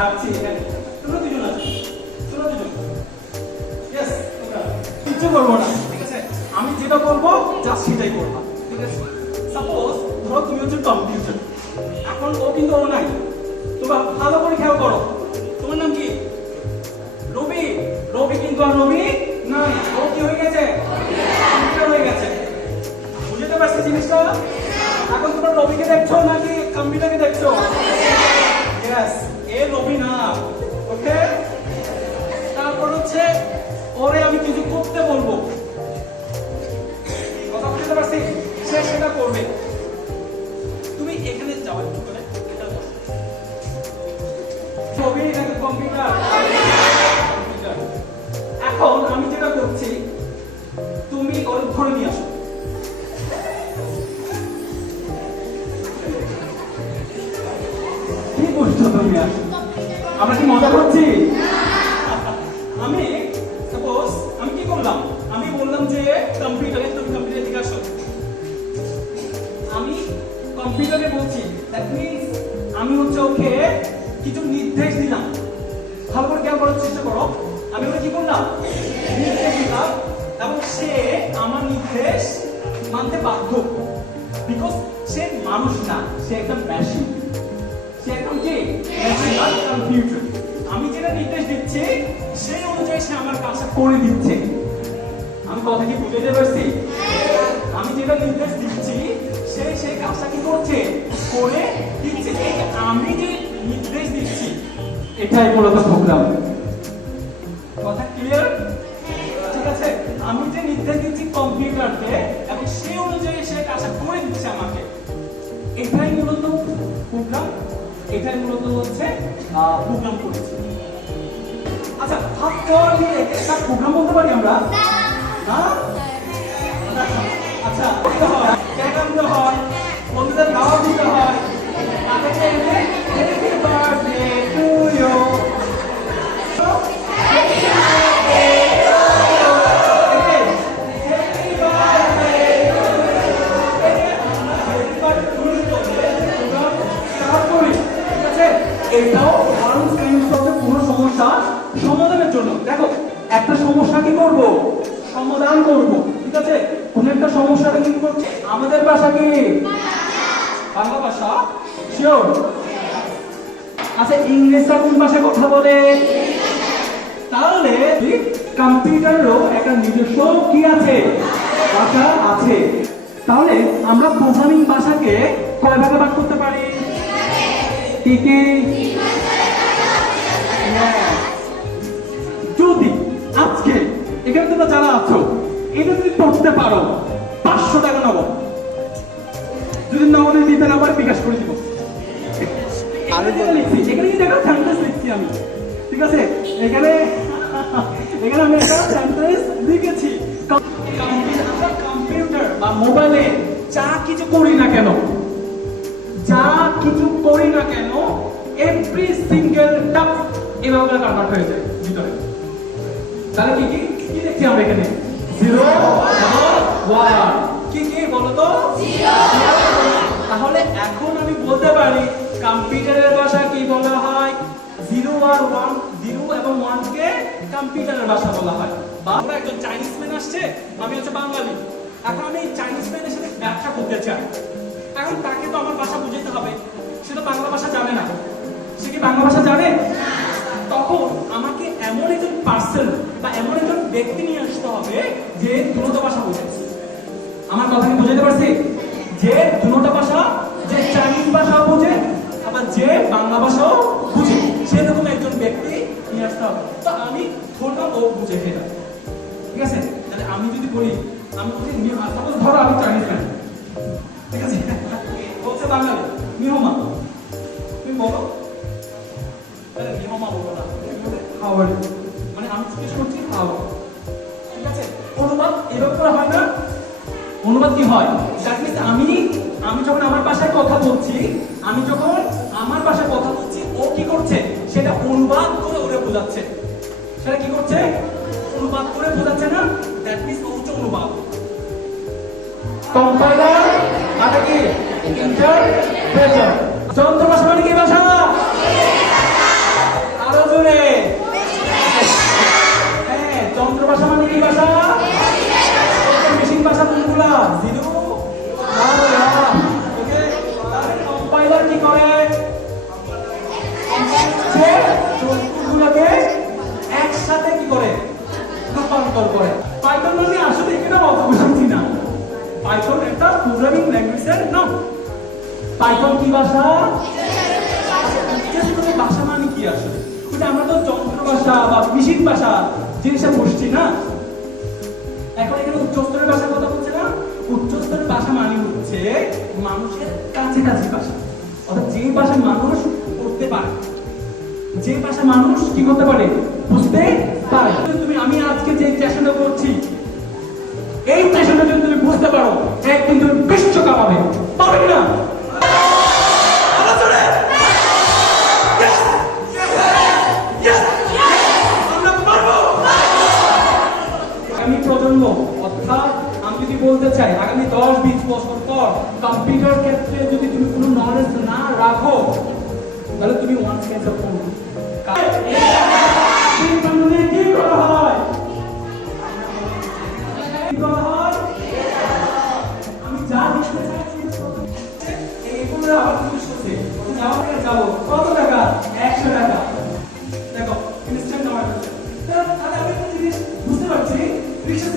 ডাকছি এখানে। তোমরা দুজন আছো? তোমরা দুজন ইয়েস তোমরা। কিচ্ছু করব না, ঠিক আছে? আমি যেটা করব জাস্ট সেটাই করবা ঠিক আছে? সাপোজ ধরো তুমি হচ্ছে কম্পিউটার এখন ও কিন্তু ও নাই। তোমরা ভালো করে খেয়াল করো। তোমার নাম কি? রবি। রবি কিন্তু আর রবি নাই। ও কি হয়ে গেছে? কম্পিউটার হয়ে গেছে। বুঝতে পারছি জিনিসটা? এখন তোমরা রবিকে দেখছ নাকি কম্পিউটারকে দেখছ? ইয়েস এ রবি না ওকে তারপর হচ্ছে ওরে আমি কিছু করতে বলব। কথা বুঝতে পারছি? সে সেটা করবে। তুমি এখানে যাও একটু করে ছবি নাকি কম্পিউটার। এখন আমি যেটা করছি, তুমি ওর ধরে নিয়ে আসো। আমরা কি মজা করছি? আমি সাপোজ আমি কি করলাম? আমি বললাম যে কম্পিউটারে তুমি দিকে আসো। আমি কম্পিউটারে বলছি দ্যাট আমি হচ্ছে ওকে কিছু নির্দেশ দিলাম। ভালো করে করার চেষ্টা করো। আমি ওকে কি করলাম? নির্দেশ দিলাম এবং সে আমার নির্দেশ মানতে বাধ্য। বিকজ সে মানুষ না, সে একটা আর আমি যেটা নির্দেশ দিচ্ছি, সেই অনুযায়ী সে আমার কাজটা করে দিচ্ছে। আমি কথা কি বুঝাইতে পারছি? আমি যেটা নির্দেশ দিচ্ছি, সে সেই কাজটা কি করছে? করে দিচ্ছে। আমি যে নির্দেশ দিচ্ছি, এটাই মূলত প্রোগ্রাম। কথা ক্লিয়ার ঠিক আছে? আমি যে নির্দেশ দিচ্ছি কম্পিউটারকে, এবং সেই অনুযায়ী সে কাজটা করে দিচ্ছে আমাকে। এটাই মূলত প্রোগ্রাম। এটাই মূলত হচ্ছে প্রোগ্রাম করেছি। আচ্ছা হাত দেওয়ার নিয়ে একটা প্রোগ্রাম বলতে পারি আমরা? না? আচ্ছা দিতে হয়। দিতে হয় বন্ধুদের দাওয়া দিতে হয়। তাদেরকে এনে হ্যাপি বার্থডে এটাও আরও স্ক্রিনশটে পুরো সমস্যা সমাধানের জন্য। দেখো, একটা সমস্যা কি করব? সমাধান করব, ঠিক আছে? কোন একটা সমস্যাটা কি করছে? আমাদের ভাষা কি? বাংলা ভাষা? শিওর আচ্ছা ইংরেজরা কোন ভাষায় কথা বলে? তাহলে কম্পিউটারেরও একটা নিজস্ব কি আছে? ভাষা আছে। তাহলে আমরা প্রোগ্রামিং ভাষাকে কয় ভাগে কি কি যদি আজকে এখানে তোমরা যারা আছো এটা যদি পড়তে পারো। পাঁচশো টাকা নেব যদি না দিতে না পারে বিকাশ করে দিব। এখানে লিখছি, আমি। ঠিক আছে? এখানে এখানে আমি একটা সেন্টেন্স লিখেছি। কম্পিউটার বা মোবাইলে যা কিছু করি না কেন যা কিছু করি না কেন এভরি সিঙ্গেল টাপ এভাবে করে কনভার্ট হয়ে যায় ভিতরে। তাহলে কি কি? কি দেখছি আমরা এখানে? জিরো ওয়ান কি কি বলো তো? তাহলে এখন আমি বলতে পারি কম্পিউটারের ভাষা কি বলা হয়? জিরো আর ওয়ান জিরো এবং ওয়ানকে কম্পিউটারের ভাষা বলা হয়। বা আমরা একজন চাইনিজ ম্যান আসছে আমি হচ্ছে বাঙালি। এখন আমি চাইনিজ ম্যানের সাথে ব্যবসা করতে চাই। এখন তাকে তো আমার ভাষা বুঝতে হবে। সে তো বাংলা ভাষা জানে না। সে কি বাংলা ভাষা জানে? তখন আমাকে এমন একজন পার্সন বা এমন একজন ব্যক্তি নিয়ে আসতে হবে যে দ্রুত ভাষা বোঝাচ্ছে। আমার কথা কি বুঝাতে পারছি? যে দুটো ভাষা, যে চাইনিজ ভাষাও বোঝে, আবার যে বাংলা ভাষাও বুঝে। সেরকম একজন ব্যক্তি নিয়ে আসতে হবে। তো আমি ধরলাম ও বুঝে সেটা ঠিক আছে? তাহলে আমি যদি বলি, আমি ধরো আমি চাইনিজ ম্যান ঠিক আছে? বলছে বাঙালি নিহমা তুমি বলো। আরে বলো না। হাউ মানে আমি জিজ্ঞেস করছি হাউ ঠিক আছে? অনুবাদ এরকম করে হয় না? অনুবাদ কি হয়? দ্যাট মিন্স আমি আমি যখন আমার ভাষায় কথা বলছি আমি যখন আমার ভাষায় কথা বলছি ও কি করছে? সেটা অনুবাদ করে ওরে বোঝাচ্ছে। সেটা কি করছে? অনুবাদ করে বোঝাচ্ছে না? দ্যাট মিন্স ও হচ্ছে অনুবাদ। কম্পাইলার? মানে কি জোরে। হ্যাঁ মানে কি করে? একসাথে কি করে? রূপান্তর করে। পাইথন মানে আসলে এখানে অত পাইথন একটা প্রোগ্রামিং ল্যাঙ্গুয়েজের নাম। পাইথন কি ভাষা? ভাষা মানে কি আসলে? ওটা আমরা তো যন্ত্র ভাষা বা মেশিন ভাষা, জিনিসটা বুঝছি না? এখন এখানে উচ্চস্তরের ভাষার কথা বলছে না? উচ্চস্তরের ভাষা মানে হচ্ছে মানুষের কাছে কাছে ভাষা। অর্থাৎ যে ভাষা মানুষ পড়তে পারে, যে ভাষা মানুষ কি করতে পারে? বুঝতে পারে। তুমি, আমি আজকে যে চেষ্টাটা করছি এই চেষ্টাটা যদি তুমি বুঝতে পারো একদিন তুমি বিশ্ব কামাবে পারবে না। আগামী প্রজন্ম অর্থাৎ আমি যদি বলতে চাই আগামী দশ বিশ বছর পর কম্পিউটার ক্ষেত্রে যদি তুমি কোনো নলেজ না রাখো তাহলে তুমি ওয়ান সেন্স আমি যা দেখতে চাইছি এইগুলো আবার তুমি যাব। কত টাকা? একশো টাকা। দেখো ইনস্ট্যান্ট আমার জিনিস বুঝতে পারছি, রিক্সা